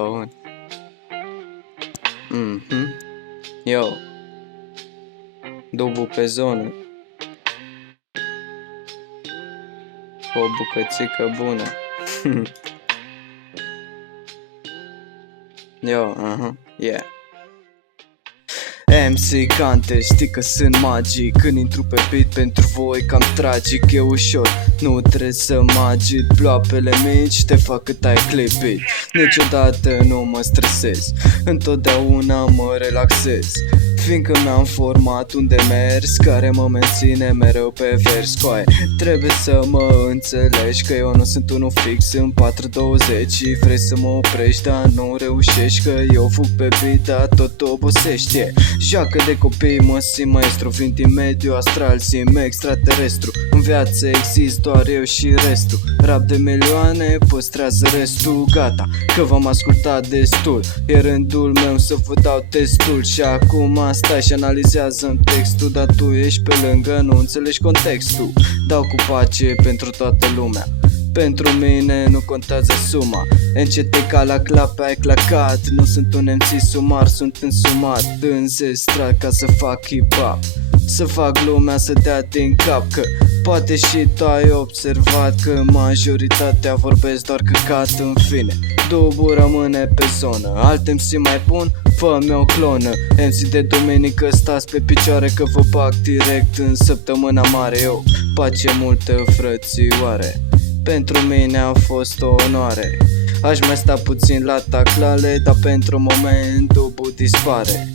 Bun. Yo, dubu pe zonă, o bucățică bună. Yo, yeah. MC Cante, știi că sunt magic. Când intru pe beat pentru voi cam tragic. E ușor, nu trebuie să magit. Ploapele mici te fac cât ai clipit. Niciodată nu mă stresez, întotdeauna mă relaxez, fiindcă mi-am format un demers care mă menține mereu pe vers. Coaie, trebuie să mă înțelegi că eu nu sunt unul fix în 420 și vrei să mă oprești, dar nu reușești, că eu fug pe beat, dar tot obosești. Joacă de copii, mă simt maestru, vin din mediu astral, simt extraterestru. În viață exist doar eu și restul. Rap de milioane, păstrează restul. Gata, că v-am ascultat destul, e rândul meu să vă dau testul. Și acum stai și analizează-mi textul, dar tu ești pe lângă, nu înțelegi contextul. Dau cu pace pentru toată lumea, pentru mine nu contează suma. NCT ca la clape ai clacat. Nu sunt un MC sumar, sunt însumat înzestrat ca să fac hip-hop, să fac lumea să dea din cap. Că poate și tu ai observat că majoritatea vorbesc doar căcat. În fine, dubu rămâne pe zonă, alt MC mai bun, fă-mi o clonă. MC de duminică, stați pe picioare că vă bag direct în săptămâna mare. Eu, pace multă frățioare, pentru mine a fost o onoare. Aș mai sta puțin la taclale, dar pentru moment dubu dispare.